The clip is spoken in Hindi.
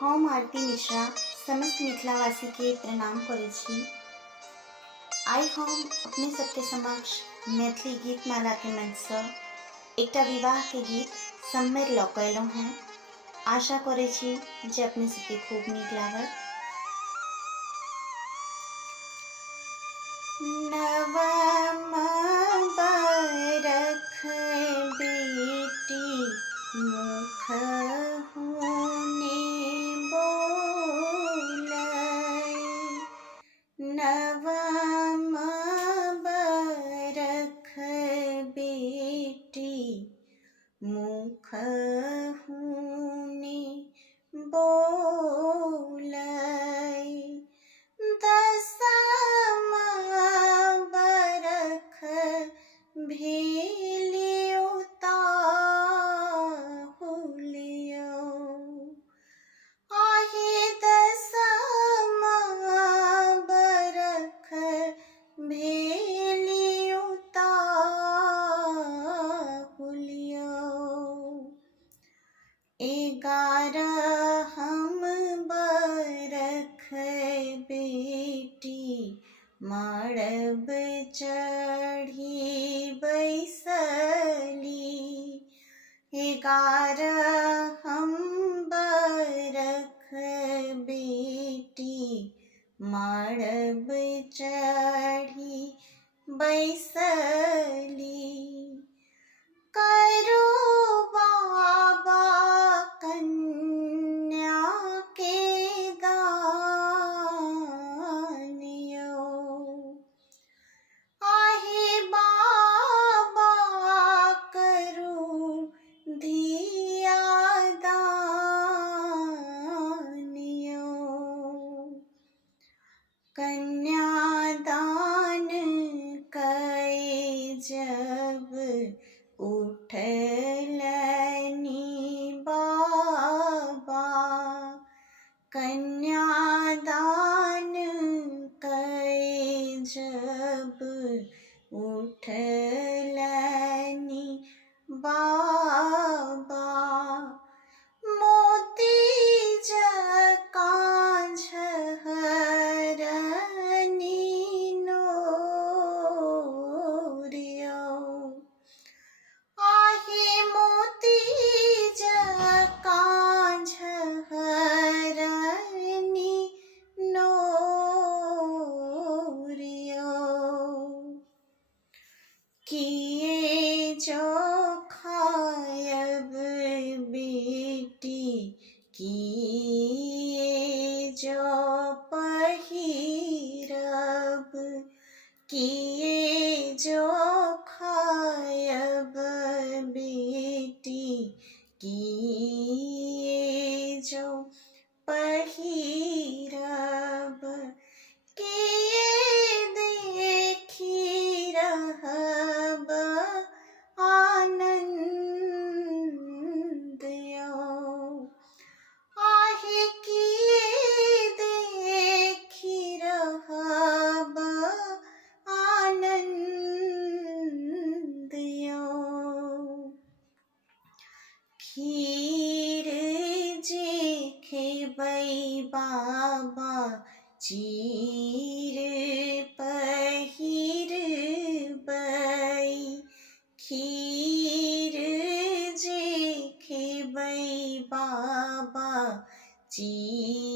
हम आरती मिश्रा समस्त मिथिलावासी के प्रणाम करै छी। आइ हम अपने सबके समक्ष मैथिली गीत माला के मंच से एकटा विवाह के गीत सम्मेर लऽ कऽ एलहुँ हैं। आशा करै छी जे अपने सबके खूब नीक लागत। नवमा बरख बेटी मुख होने बोलै, नवमा बरख बेटी मुख होने बोलै, दसमा बरख भेलियो ताहुलियो, आहे दसमा बरख भेलियो ताहुलियो, 11हम बरख बेटी मड़ब चढ़ी बैसली, 11हम बरख बेटी मड़ब चढ़ी बैसली, करो बाबा कन्या के दानियो, आहे बाबा करो धिया दानियो, कन्यादान कै जब उठलनि बाबा, कन्यादान कै जब उठलनि बाबा, मोती जकाँ झहरनि नोरियो, आहे मोती जकाँ झहरनि नोरियो, किए जो खायब बेटी किए जो पहिरब, किए जो खायब बेटी किए जो पहिरब, किए देखी रहब आनंद यो, आहे किए देखी रहब आनंद यो, खीर जे खेबै बाबा चीर पहिरबै, खीर जे खेबै बाबा चीर